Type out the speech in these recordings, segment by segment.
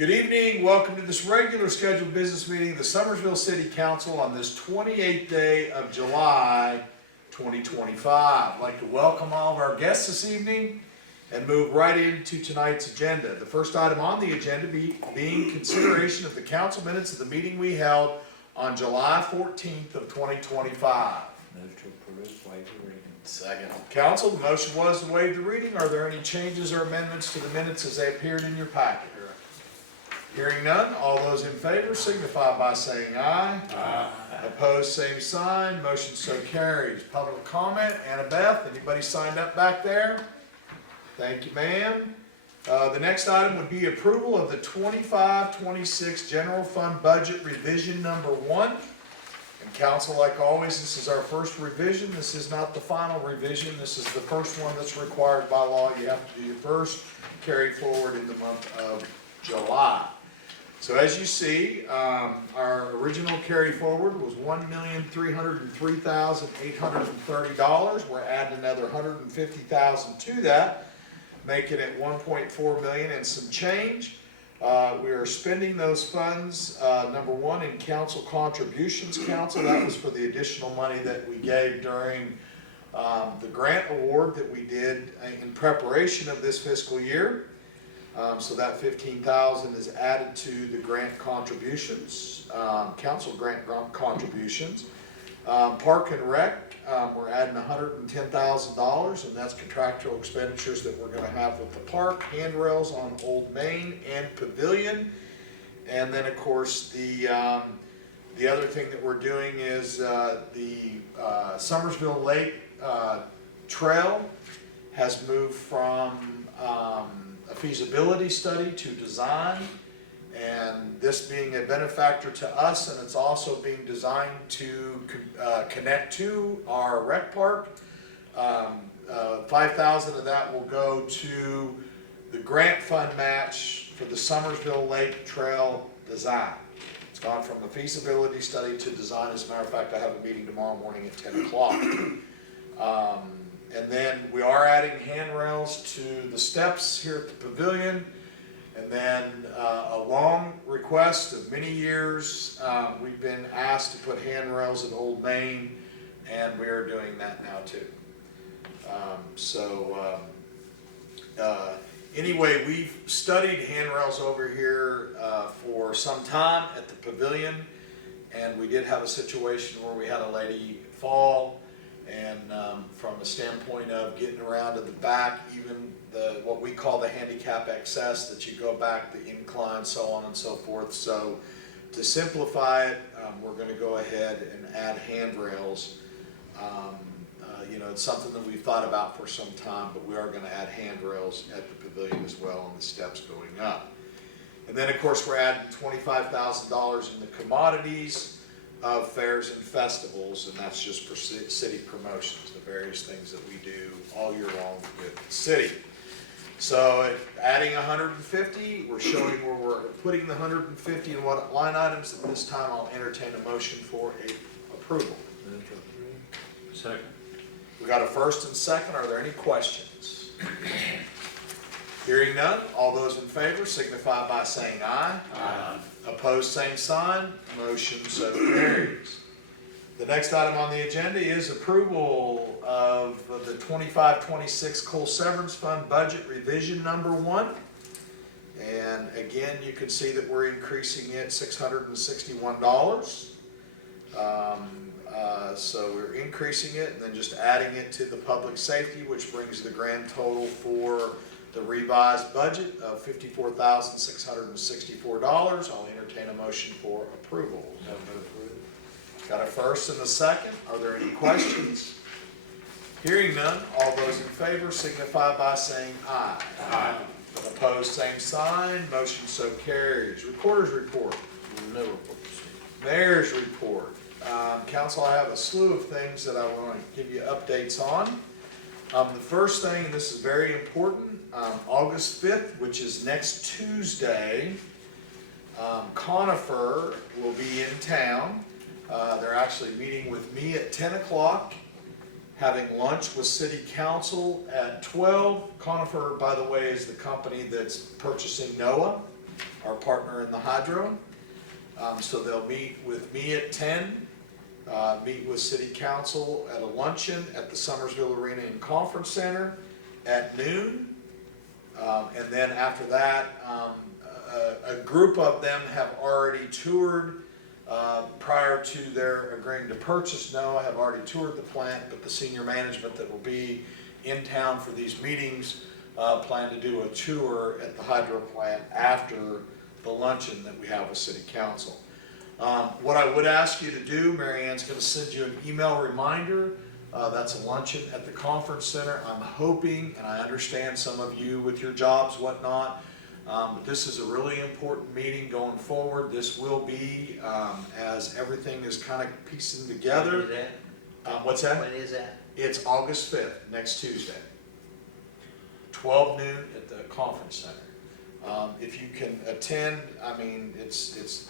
Good evening. Welcome to this regular scheduled business meeting of the Summersville City Council on this 28th day of July 2025. I'd like to welcome all of our guests this evening and move right into tonight's agenda. The first item on the agenda being consideration of the council minutes of the meeting we held on July 14th of 2025. Move to approve, waive the reading. Second. Council, the motion was to waive the reading. Are there any changes or amendments to the minutes as they appeared in your packet? Hearing none, all those in favor signify by saying aye. Aye. Opposed, same sign. Motion so carries. Public comment, Annabeth, anybody signed up back there? Thank you, ma'am. The next item would be approval of the 25-26 general fund budget revision number 1. And council, like always, this is our first revision. This is not the final revision. This is the first one that's required by law. You have to do your first carry forward in the month of July. So as you see, our original carry forward was $1,303,830. We're adding another $150,000 to that, making it $1.4 million and some change. We are spending those funds, number one, in council contributions. Council, that was for the additional money that we gave during the grant award that we did in preparation of this fiscal year. So that $15,000 is added to the grant contributions, council grant contributions. Park and Rec, we're adding $110,000, and that's contractual expenditures that we're going to have with the park, handrails on Old Main and Pavilion. And then, of course, the other thing that we're doing is the Summersville Lake Trail has moved from a feasibility study to design, and this being a benefactor to us, and it's also being designed to connect to our rec park. 5,000 of that will go to the grant fund match for the Summersville Lake Trail design. It's gone from a feasibility study to design. As a matter of fact, I have a meeting tomorrow morning at 10 o'clock. And then we are adding handrails to the steps here at the pavilion. And then a long request of many years, we've been asked to put handrails at Old Main, and we are doing that now too. Anyway, we've studied handrails over here for some time at the pavilion, and we did have a situation where we had a lady fall. And from a standpoint of getting around to the back, even what we call the handicap access, that you go back, the incline, so on and so forth. So to simplify it, we're going to go ahead and add handrails. It's something that we've thought about for some time, but we are going to add handrails at the pavilion as well on the steps going up. And then, of course, we're adding $25,000 in the commodities of fairs and festivals, and that's just for city promotions, the various things that we do all year long with the city. So adding 150, we're showing where we're putting the 150 in what line items. At this time, I'll entertain a motion for approval. Move to approve. Second. We got a first and second. Are there any questions? Hearing none, all those in favor signify by saying aye. Aye. Opposed, same sign. Motion so carries. The next item on the agenda is approval of the 25-26 Coal Severance Fund budget revision number 1. And again, you can see that we're increasing it $661. So we're increasing it and then just adding it to the public safety, which brings the grand total for the revised budget of $54,664. I'll entertain a motion for approval. Got a first and a second. Are there any questions? Hearing none, all those in favor signify by saying aye. Aye. Opposed, same sign. Motion so carries. Recorder's report. No report. Mayor's report. Council, I have a slew of things that I want to give you updates on. The first thing, and this is very important, August 5th, which is next Tuesday, Conifer will be in town. They're actually meeting with me at 10 o'clock, having lunch with City Council at 12. Conifer, by the way, is the company that's purchasing NOAA. our partner in the hydro. So they'll meet with me at 10, meet with city council at a luncheon at the Summersville Arena and Conference Center at noon. And then after that, a group of them have already toured prior to their agreeing to purchase NOAA, have already toured the plant, but the senior management that will be in town for these meetings plan to do a tour at the hydro plant after the luncheon that we have with city council. What I would ask you to do, Mary Ann's going to send you an email reminder. That's a luncheon at the conference center. I'm hoping, and I understand some of you with your jobs, whatnot, but this is a really important meeting going forward. This will be, as everything is kind of piecing together. When is that? What's that? When is that? It's August 5th, next Tuesday. 12 noon at the conference center. If you can attend, I mean, it's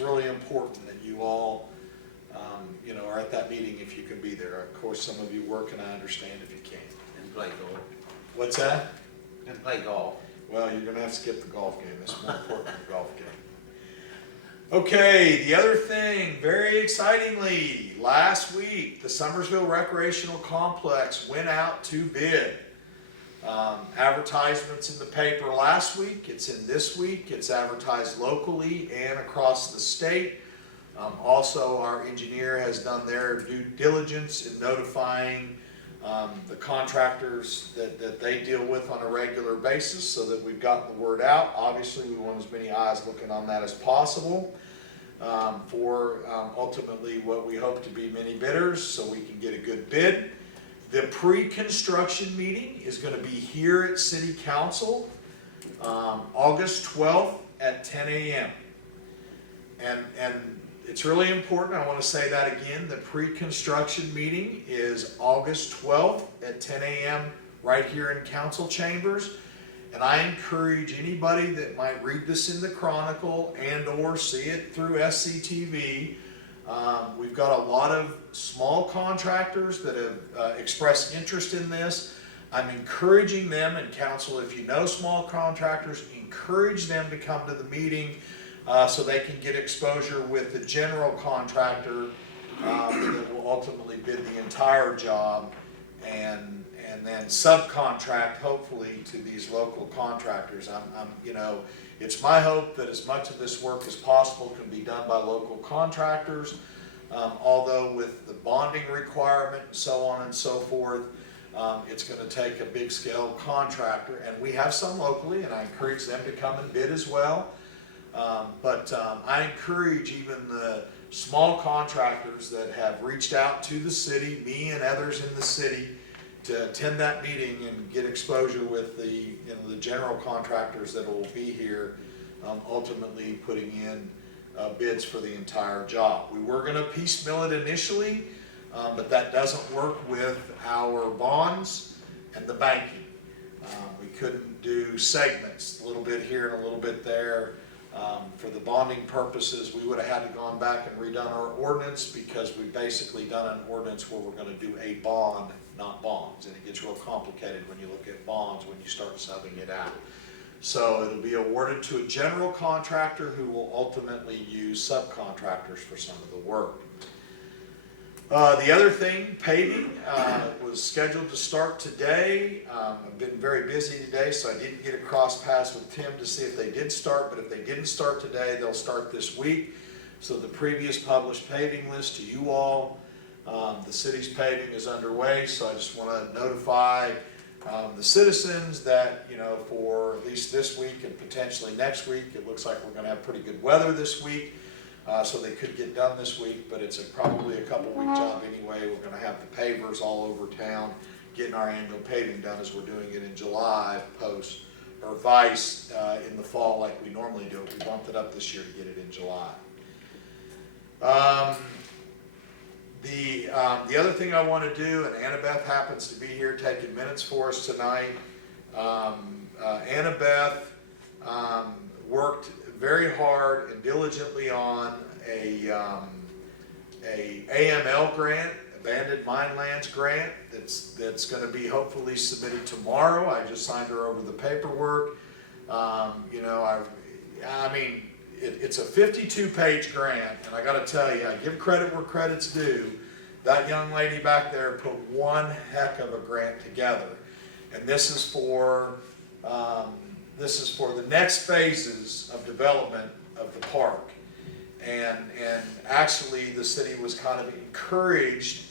really important that you all, are at that meeting if you can be there. Of course, some of you work, and I understand if you can't. And play golf. What's that? And play golf. Well, you're gonna have to skip the golf game. It's more important than the golf game. Okay, the other thing, very excitingly, last week, the Summersville Recreational Complex went out to bid. Advertisements in the paper last week, it's in this week, it's advertised locally and across the state. Also, our engineer has done their due diligence in notifying the contractors that they deal with on a regular basis so that we've gotten the word out. Obviously, we want as many eyes looking on that as possible for ultimately what we hope to be many bidders so we can get a good bid. The pre-construction meeting is going to be here at City Council August 12th at 10 a.m. And it's really important, I want to say that again, the pre-construction meeting is August 12th at 10 a.m. right here in council chambers. And I encourage anybody that might read this in the Chronicle and or see it through SCTV. We've got a lot of small contractors that have expressed interest in this. I'm encouraging them, and council, if you know small contractors, encourage them to come to the meeting so they can get exposure with the general contractor that will ultimately bid the entire job and then subcontract hopefully to these local contractors. It's my hope that as much of this work as possible can be done by local contractors, although with the bonding requirement and so on and so forth, it's going to take a big scale contractor, and we have some locally, and I encourage them to come and bid as well. But I encourage even the small contractors that have reached out to the city, me and others in the city, to attend that meeting and get exposure with the general contractors that will be here, ultimately putting in bids for the entire job. We were going to piecemeal it initially, but that doesn't work with our bonds and the banking. We couldn't do segments, a little bit here and a little bit there. For the bonding purposes, we would have had to gone back and redone our ordinance because we've basically done an ordinance where we're going to do a bond, not bonds. And it gets real complicated when you look at bonds when you start subbing it out. So it'll be awarded to a general contractor who will ultimately use subcontractors for some of the work. The other thing, paving, was scheduled to start today. I've been very busy today, so I didn't get a cross paths with Tim to see if they did start, but if they didn't start today, they'll start this week. So the previous published paving list to you all, the city's paving is underway, so I just want to notify the citizens that, for at least this week and potentially next week, it looks like we're going to have pretty good weather this week. So they could get done this week, but it's probably a couple-week job anyway. We're going to have the pavers all over town getting our annual paving done as we're doing it in July, vice in the fall like we normally do it. We bumped it up this year to get it in July. The other thing I want to do, and Annabeth happens to be here taking minutes for us tonight. Annabeth worked very hard and diligently on a AML grant, Abandoned Mine Lands grant, that's going to be hopefully submitted tomorrow. I just signed her over the paperwork. I I mean, it's a 52-page grant, and I gotta tell you, I give credit where credit's due. That young lady back there put one heck of a grant together. And this is for the next phases of development of the park. And actually, the city was kind of encouraged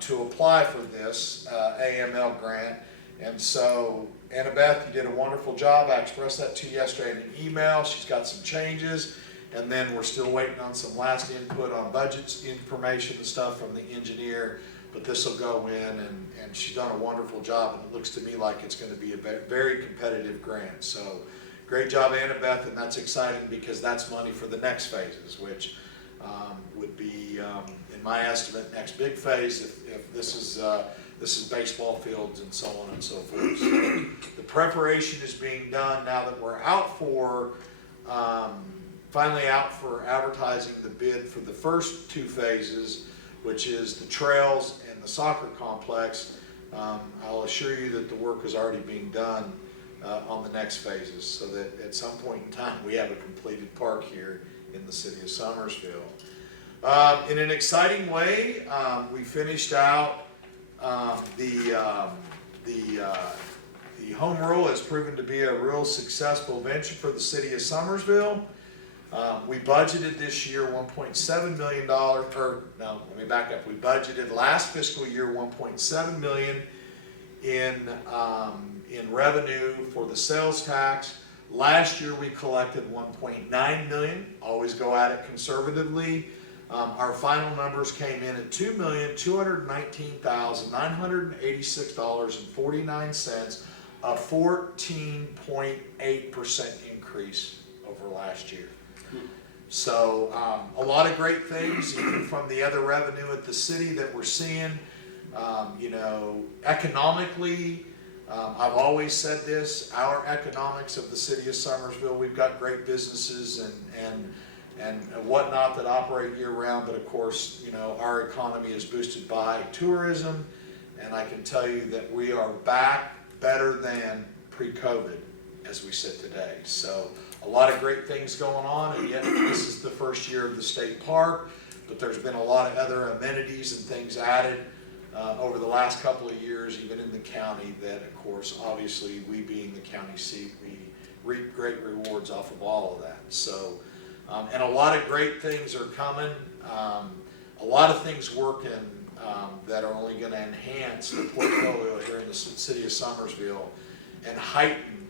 to apply for this AML grant. And so, Annabeth, you did a wonderful job. I expressed that to you yesterday in an email. She's got some changes. And then we're still waiting on some last input on budgets, information and stuff from the engineer. But this will go in, and she's done a wonderful job. And it looks to me like it's going to be a very competitive grant. So great job, Annabeth. And that's exciting because that's money for the next phases, which would be, in my estimate, next big phase if this is baseball fields and so on and so forth. So the preparation is being done now that we're out for, finally out for advertising the bid for the first two phases, which is the trails and the soccer complex. I'll assure you that the work is already being done on the next phases, so that at some point in time we have a completed park here in the city of Summersville. In an exciting way, we finished out the home rule has proven to be a real successful venture for the city of Summersville. We budgeted this year $1.7 million, or no, let me back up. We budgeted last fiscal year $1.7 million in revenue for the sales tax. Last year we collected $1.9 million. Always go at it conservatively. Our final numbers came in at $2,219,986.49, a 14.8% increase over last year. So a lot of great things, even from the other revenue at the city that we're seeing. You know, economically, I've always said this, our economics of the city of Summersville, we've got great businesses and whatnot that operate year-round, but of course, you know, our economy is boosted by tourism, and I can tell you that we are back better than pre-COVID as we sit today. So a lot of great things going on, and yet this is the first year of the state park, but there's been a lot of other amenities and things added over the last couple of years, even in the county, that of course, obviously, we being the county seat, we reap great rewards off of all of that. So, and a lot of great things are coming, a lot of things working that are only going to enhance the portfolio here in the city of Summersville and heighten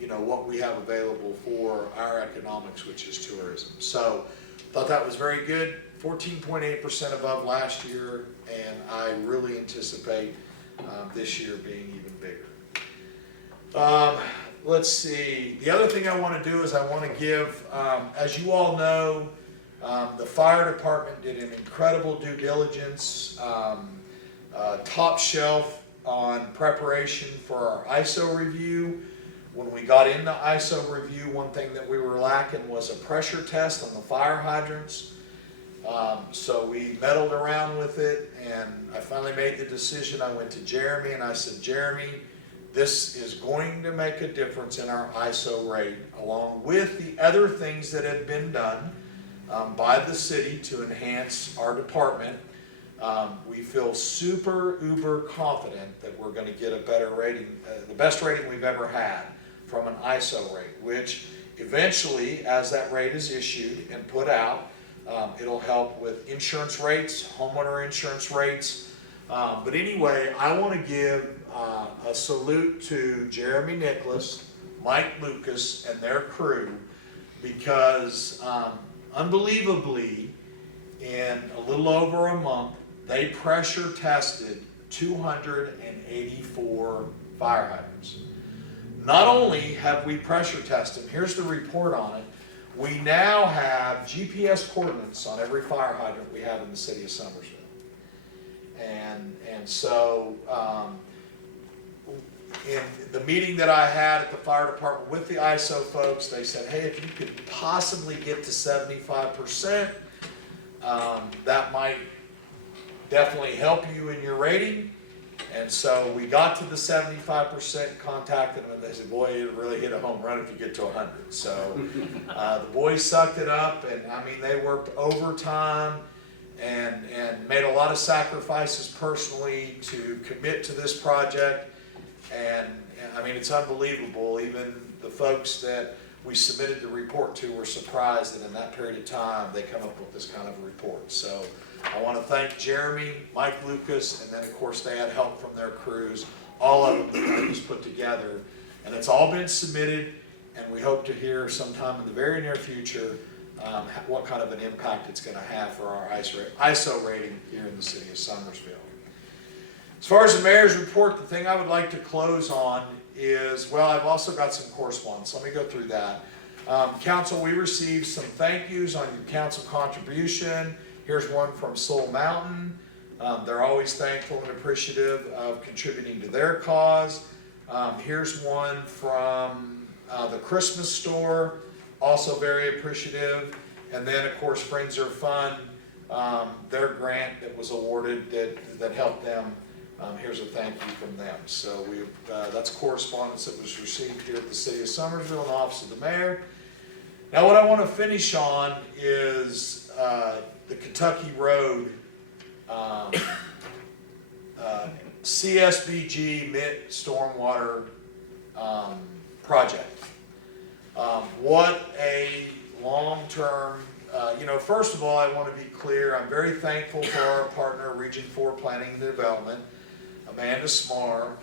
you know, what we have available for our economics, which is tourism. So thought that was very good, 14.8% above last year, and I really anticipate this year being even bigger. Let's see, the other thing I want to do is I want to give, as you all know, the fire department did an incredible due diligence, top shelf on preparation for our ISO review. When we got into ISO review, one thing that we were lacking was a pressure test on the fire hydrants. So we meddled around with it, and I finally made the decision. I went to Jeremy and I said, Jeremy, this is going to make a difference in our ISO rate, along with the other things that had been done by the city to enhance our department. We feel super uber confident that we're going to get a better rating, the best rating we've ever had from an ISO rate, which eventually, as that rate is issued and put out, it'll help with insurance rates, homeowner insurance rates. But anyway, I want to give a salute to Jeremy Nicholas, Mike Lucas, and their crew, because unbelievably, in a little over a month, they pressure tested 284 fire hydrants. Not only have we pressure tested, here's the report on it, we now have GPS coordinates on every fire hydrant we have in the city of Summersville. And so in the meeting that I had at the fire department with the ISO folks, they said, hey, if you could possibly get to 75%, that might definitely help you in your rating. And so we got to the 75%, contacted them, and they said, boy, it'll really hit a home run if you get to 100. So the boys sucked it up, and I mean, they worked overtime and made a lot of sacrifices personally to commit to this project. And I mean, it's unbelievable. Even the folks that we submitted the report to were surprised that in that period of time, they come up with this kind of a report. So I want to thank Jeremy, Mike Lucas, and then of course they had help from their crews, all of them that was put together. And it's all been submitted, and we hope to hear sometime in the very near future what kind of an impact it's going to have for our ISO rating here in the city of Summersville. As far as the mayor's report, the thing I would like to close on is, well, I've also got some correspondence. Let me go through that. Council, we received some thank yous on your council contribution. Here's one from Soul Mountain. They're always thankful and appreciative of contributing to their cause. Here's one from the Christmas store, also very appreciative. And then, of course, Friends Are Fun, their grant that was awarded that helped them. Here's a thank you from them. So that's correspondence that was received here at the City of Summersville in the Office of the Mayor. Now what I want to finish on is the Kentucky Road CSBG MIT Stormwater project. What a long-term, first of all, I want to be clear, I'm very thankful for our partner, Region 4 Planning and Development, Amanda Smar.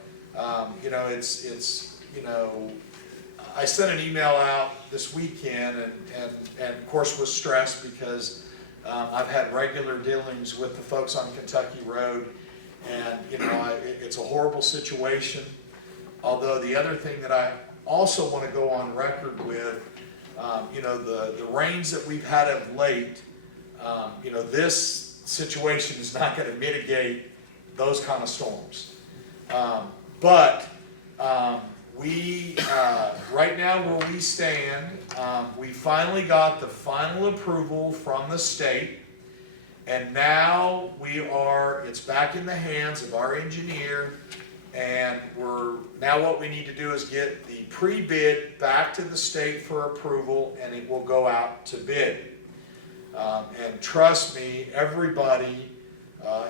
I sent an email out this weekend and of course was stressed because I've had regular dealings with the folks on Kentucky Road, and it's a horrible situation. Although the other thing that I also want to go on record with, the rains that we've had of late, this situation is not going to mitigate those kind of storms. We, right now where we stand, we finally got the final approval from the state, and now it's back in the hands of our engineer, and now what we need to do is get the pre-bid back to the state for approval, and it will go out to bid. And trust me, everybody,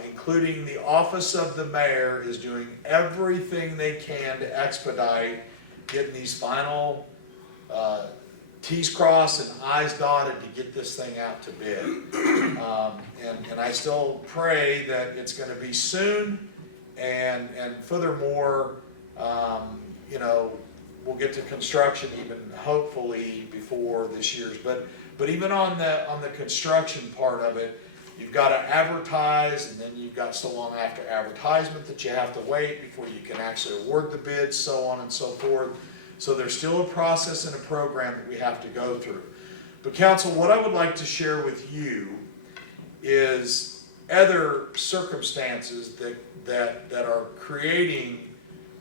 including the Office of the Mayor, is doing everything they can to expedite getting these final T's crossed and I's dotted to get this thing out to bid. And I still pray that it's going to be soon, and furthermore, we'll get to construction even hopefully before this year's. But even on the construction part of it, you've got to advertise, and then you've got so long after advertisement that you have to wait before you can actually award the bids, so on and so forth. So there's still a process and a program that we have to go through. But council, what I would like to share with you is other circumstances that are creating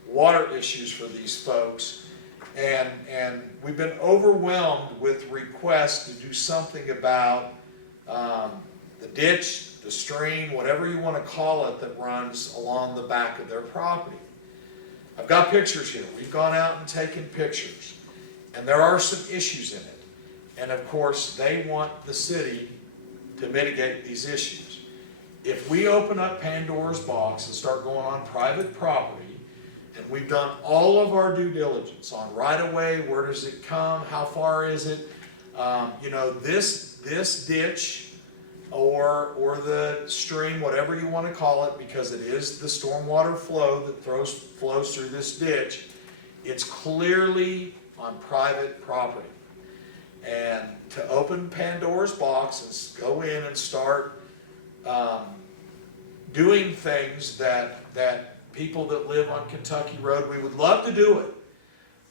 water issues for these folks. And we've been overwhelmed with requests to do something about the ditch, the stream, whatever you want to call it, that runs along the back of their property. I've got pictures here. We've gone out and taken pictures, and there are some issues in it. And of course, they want the city to mitigate these issues. If we open up Pandora's box and start going on private property, and we've done all of our due diligence on right-of-way, where does it come, how far is it, this ditch or the stream, whatever you want to call it, because it is the stormwater flow that flows through this ditch, it's clearly on private property. And to open Pandora's box and go in and start doing things that people that live on Kentucky Road, we would love to do it,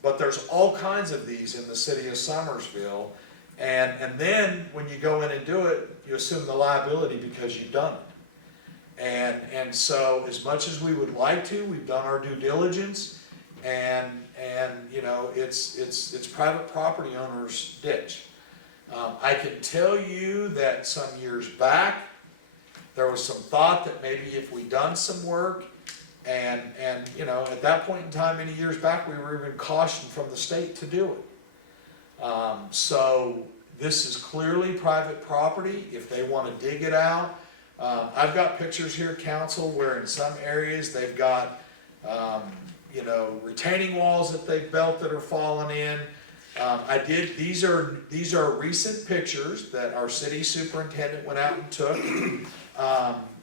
but there's all kinds of these in the city of Summersville. And then when you go in and do it, you assume the liability because you've done it. And so as much as we would like to, we've done our due diligence, and it's private property owners' ditch. I can tell you that some years back, there was some thought that maybe if we done some work And, you know, at that point in time, many years back, we were even cautioned from the state to do it. So this is clearly private property. If they want to dig it out, I've got pictures here, council, where in some areas they've got, you know, retaining walls that they've built that are falling in. These are recent pictures that our city superintendent went out and took.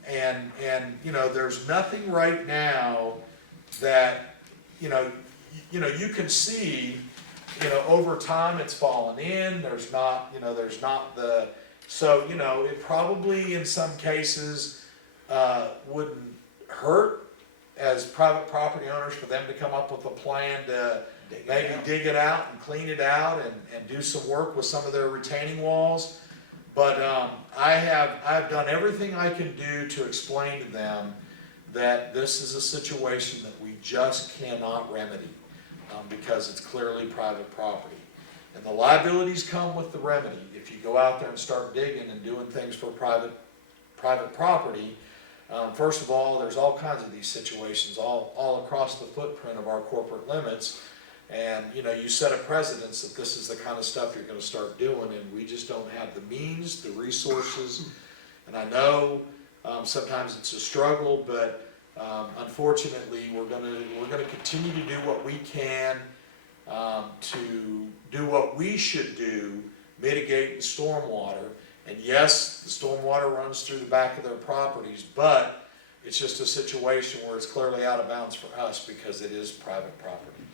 And, you know, there's nothing right now that, you know, you can see, you know, over time it's fallen in, there's not the, so, you know, it probably in some cases, wouldn't hurt as private property owners for them to come up with a plan to maybe dig it out and clean it out and do some work with some of their retaining walls. But I've done everything I can do to explain to them that this is a situation that we just cannot remedy because it's clearly private property. And the liabilities come with the remedy. If you go out there and start digging and doing things for private property, first of all, there's all kinds of these situations all across the footprint of our corporate limits. And, you know, you set a precedence that this is the kind of stuff you're going to start doing, and we just don't have the means, the resources. And I know sometimes it's a struggle, but unfortunately, we're going to continue to do what we can to do what we should do, mitigate the stormwater. And yes, the stormwater runs through the back of their properties, but it's just a situation where it's clearly out of bounds for us because it is private property.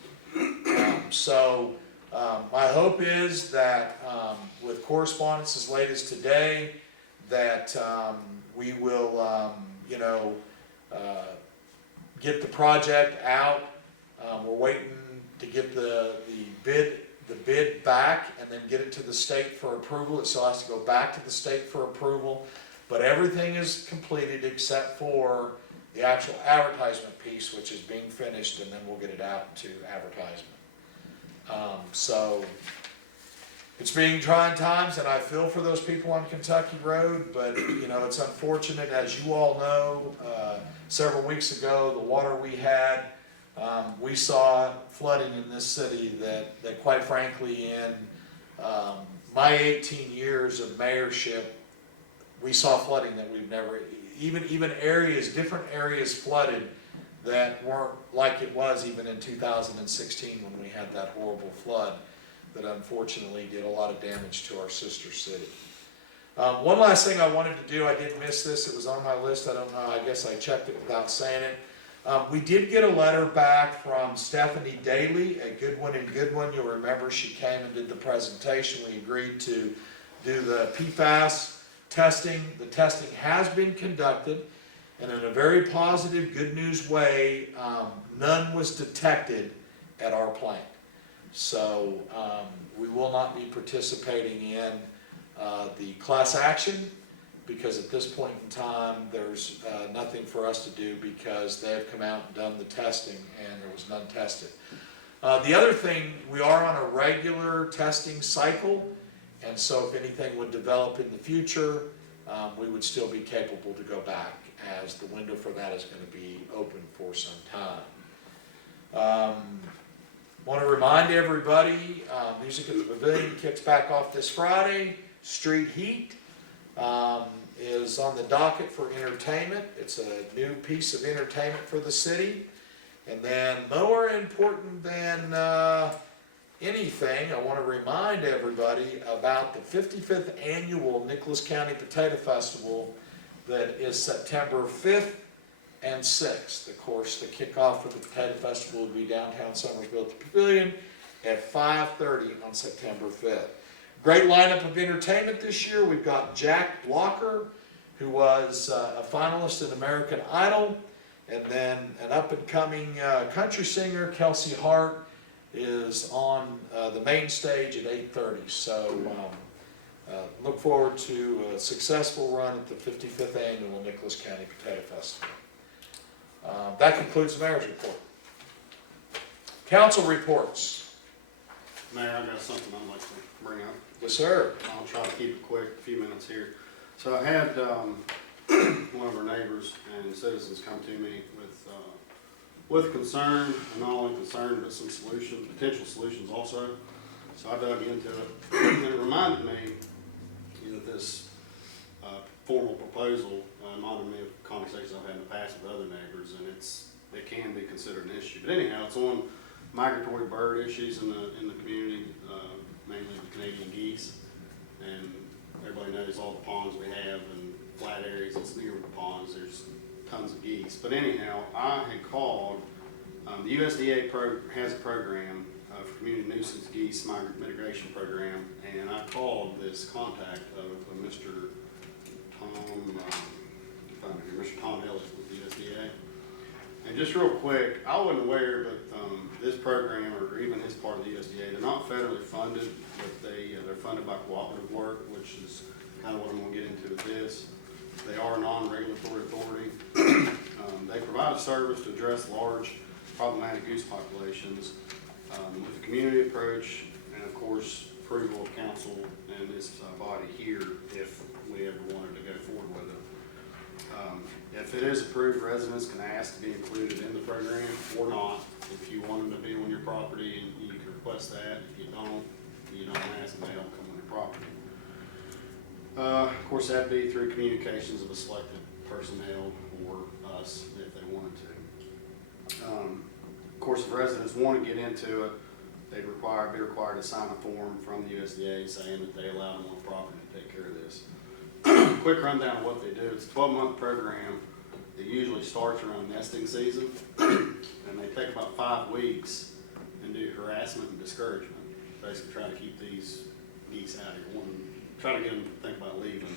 My hope is that with correspondence as late as today, that we will, you know, get the project out. We're waiting to get the bid back and then get it to the state for approval. It still has to go back to the state for approval, but everything is completed except for the actual advertisement piece, which is being finished, and then we'll get it out to advertisement. So it's being trying times, and I feel for those people on Kentucky Road, but you know, it's unfortunate, as you all know, several weeks ago, the water we had, we saw flooding in this city that quite frankly, in my 18 years of mayorship, we saw flooding that we've never, even areas, different areas flooded that weren't like it was even in 2016 when we had that horrible flood that unfortunately did a lot of damage to our sister city. One last thing I wanted to do, I did miss this, it was on my list, I don't know, I guess I checked it without saying it. We did get a letter back from Stephanie Daly, a good one and good one. You'll remember she came and did the presentation. We agreed to do the PFAS testing. The testing has been conducted, and in a very positive, good news way, none was detected at our plant. So we will not be participating in the class action, because at this point in time, there's nothing for us to do because they have come out and done the testing and there was none tested. The other thing, we are on a regular testing cycle, and so if anything would develop in the future, we would still be capable to go back, as the window for that is going to be open for some time. Want to remind everybody, Music at the Pavilion kicks back off this Friday. Street Heat is on the docket for entertainment. It's a new piece of entertainment for the city. And then more important than anything, I want to remind everybody about the 55th annual Nicholas County Potato Festival that is September 5th and 6th. Of course, the kickoff for the Potato Festival will be downtown Summersville at the Pavilion at 5:30 on September 5th. Great lineup of entertainment this year. We've got Jack Blocker, who was a finalist in American Idol, and then an up-and-coming country singer, Kelsey Hart, is on the main stage at 8:30. So look forward to a successful run at the 55th annual Nicholas County Potato Festival. That concludes the mayor's report. Council reports. Mayor, I got something I'd like to bring up. Yes, sir. I'll try to keep it quick, a few minutes here. So I had one of our neighbors and citizens come to me with with concern, and not only concern, but some potential solutions also. So I dug into it, and it reminded me, that this formal proposal reminded me of conversations I've had in the past with other neighbors, and it can be considered an issue. But anyhow, it's on migratory bird issues in the community, mainly the Canadian geese, and everybody knows all the ponds we have and flat areas that's near the ponds. There's tons of geese. But anyhow, I had called. The USDA has a program for community nuisance geese mitigation program, and I called this contact of Mr. Tom Ellis with the USDA. And just real quick, I wasn't aware, but this program, or even his part of the USDA, they're not federally funded, but they're funded by cooperative work, which is kind of what I'm going to get into with this. They are a non-regulatory authority. They provide a service to address large problematic goose populations with a community approach, and of course approval of council and this body here if we ever wanted to go forward with it. If it is approved, residents can ask to be included in the program or not. If you want them to be on your property, and you can request that. If you don't ask, and they don't come on your property. Of course, that'd be through communications of a selected personnel or us if they wanted to. Of course, if residents want to get into it, they'd be required to sign a form from the USDA saying that they allow them on the property to take care of this. Quick rundown of what they do. It's a 12-month program that usually starts around nesting season, and they take about 5 weeks and do harassment and discouragement. Basically try to keep these geese out of here. Try to get them to think about leaving.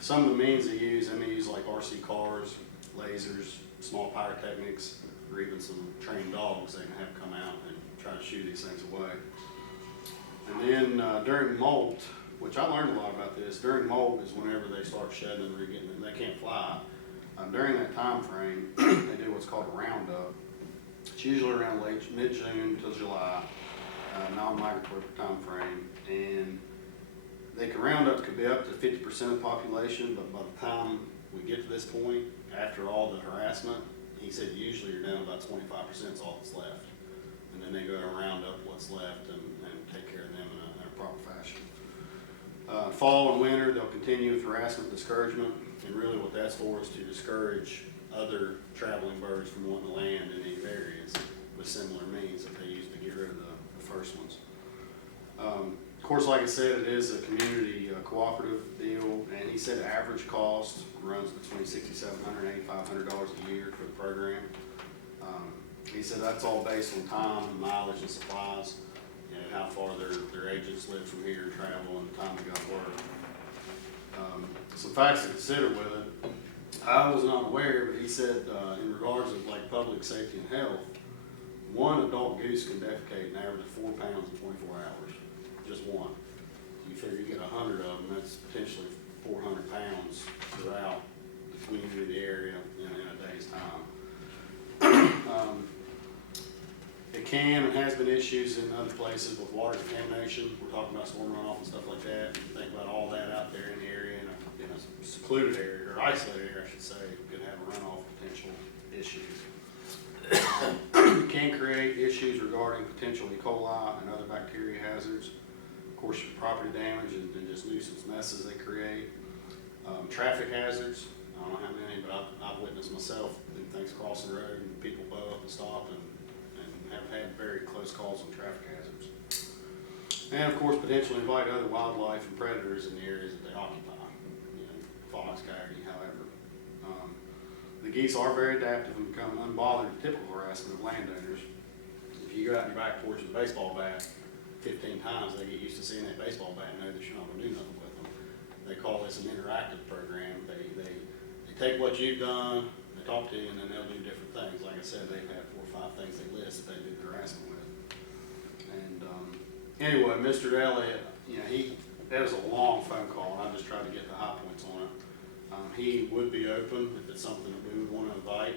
Some of the means they use like RC cars, lasers, small pyrotechnics, or even some trained dogs they can have come out and try to shoo these things away. And then during molt, which I learned a lot about this, during molt is whenever they start shedding and re-getting them. They can't fly. During that time frame, they do what's called a roundup. It's usually around mid-June to July, non-migratory time frame. And they can round up, could be up to 50% of the population, but by the time we get to this point, after all the harassment, he said usually you're down about 25% is all that's left. And then they go and round up what's left and take care of them in a proper fashion. Fall and winter, they'll continue with harassment and discouragement, and really what that's for is to discourage other traveling birds from wanting to land in these areas with similar means that they use to get rid of the first ones. Of course, like I said, it is a community cooperative deal, and he said average cost runs between $6,700 and $8,500 a year for the program. He said that's all based on time, mileage, and supplies, and how far their agents live from here and travel, and the time they got to work. Some facts to consider with it. I was not aware, but he said in regards of like public safety and health, one adult goose can defecate an average of 4 pounds in 24 hours. Just one. You figure you get 100 of them, that's potentially 400 pounds throughout the community, the area, in a day's time. It can and has been issues in other places with water contamination. We're talking about storm runoff and stuff like that. You think about all that out there in the area, in a secluded area, or isolated area, I should say, could have a runoff potential issues. It can create issues regarding potential E. coli and other bacteria hazards. Of course, property damage and just nuisance messes they create. Traffic hazards, I don't know how many, but I've witnessed myself things crossing the road and people blow up and stop and have had very close calls on traffic hazards. And of course, potentially invite other wildlife and predators in the areas that they occupy, fox, coyote, however. The geese are very adaptive and become unbothered to typical harassment of landowners. If you go out in your back porch with a baseball bat 15 times, they get used to seeing that baseball bat and know that you're not going to do nothing with them. They call this an interactive program. They take what you've done, they talk to you, and then they'll do different things. Like I said, they've had 4 or 5 things they list that they do harassment with. And anyway, Mr. Elliott, that was a long phone call, and I just tried to get the high points on it. He would be open if it's something that we would want to invite.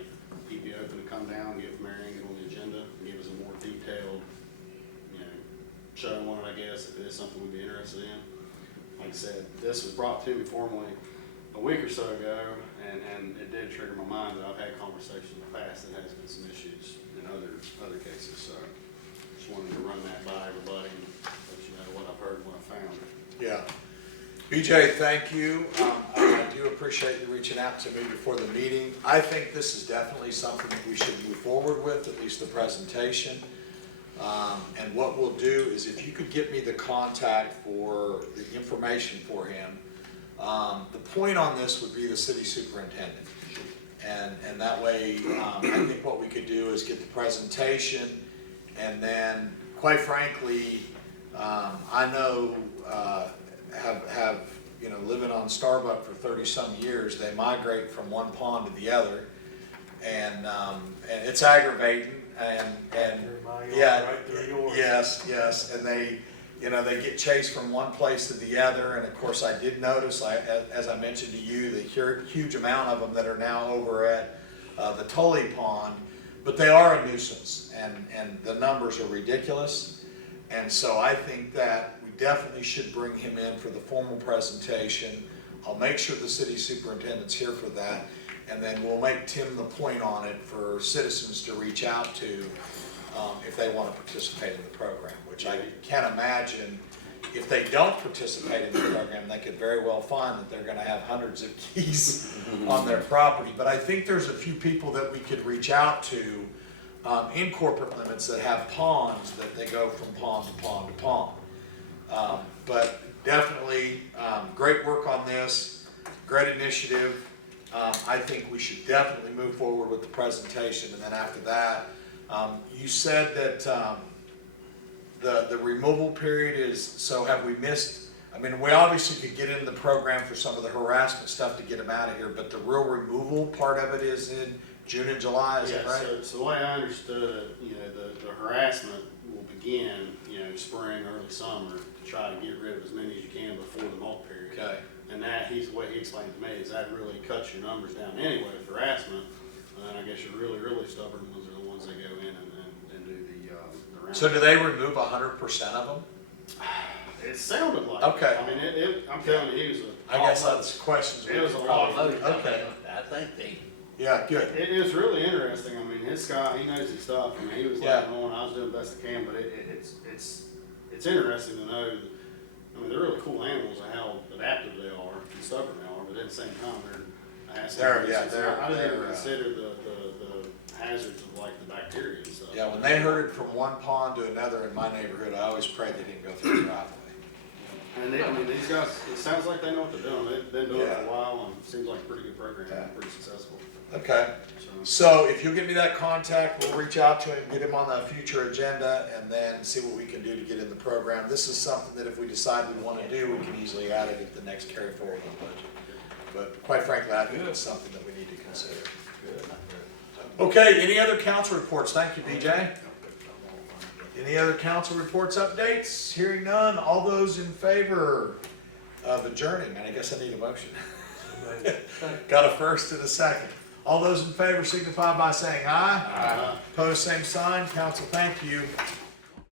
He'd be open to come down and get Marion on the agenda and give us a more detailed, show on it, I guess, if it is something we'd be interested in. Like I said, this was brought to me formally a week or so ago, and it did trigger my mind that I've had conversations in the past that has been some issues in other cases, so just wanted to run that by everybody and let you know what I've heard and what I found. Yeah. BJ, thank you. I do appreciate you reaching out to me before the meeting. I think this is definitely something that we should move forward with, at least the presentation. And what we'll do is if you could get me the contact for the information for him. The point on this would be the city superintendent. And that way, I think what we could do is get the presentation, and then, quite frankly, I know, you know, living on Starbuck for 30-some years, they migrate from one pond to the other, and it's aggravating, and yeah, yes, and they, you know, they get chased from one place to the other, and of course, I did notice, as I mentioned to you, the huge amount of them that are now over at the Tully Pond, but they are a nuisance, and the numbers are ridiculous, and so I think that we definitely should bring him in for the formal presentation. I'll make sure the city superintendent's here for that, and then we'll make Tim the point on it for citizens to reach out to if they want to participate in the program, which I can't imagine if they don't participate in the program, they could very well find that they're going to have hundreds of geese on their property. But I think there's a few people that we could reach out to in corporate limits that have ponds that they go from pond to pond to pond. But definitely great work on this, great initiative. I think we should definitely move forward with the presentation, and then after that, you said that the removal period is, so have we missed, I mean, we obviously could get into the program for some of the harassment stuff to get them out of here, but the real removal part of it is in June and July, is that right? So the way I understood it, you know, the harassment will begin, you know, spring, early summer, to try to get rid of as many as you can before the molt period. Okay. And that, what he explained to me, is that really cuts your numbers down anyway with harassment. And then I guess your really stubborn ones are the ones that go in and do the round. So do they remove 100% of them? It sounded like. Okay. I mean, I'm telling you, he was I guess that's questions. we It was could a probably- lot. Okay, I think they, yeah, good. It was really interesting. I mean, his guy, he knows his stuff. I mean, he was Yeah. like, "Oh, I was doing the best I can," but it's interesting to know. I mean, they're really cool animals and how adaptive they are and stubborn they are, but at the same time, they're asking. I didn't even consider the hazards of like the bacteria and stuff. Yeah, when they heard it from one pond to another in my neighborhood, I always prayed they didn't go through the driveway. And I mean, these guys, it sounds like they know what they're doing. They've been doing it for Yeah. a while, and it seems like a pretty good program, Yeah. pretty successful. Okay. So, So if you'll give me that contact, we'll reach out to him, get him on the future agenda, and then see what we can do to get in the program. This is something that if we decide we want to do, we can easily add it at the next carry forward on budget. But quite frankly, I think it's something that we need to consider. Okay, any other council reports? Thank you, BJ. Any other council reports, updates? Hearing none, all those in favor of adjourning, and I guess I need a motion. Got a first and a second. All those in favor signify by saying aye. Aye. Opposed, same sign. Council, thank you.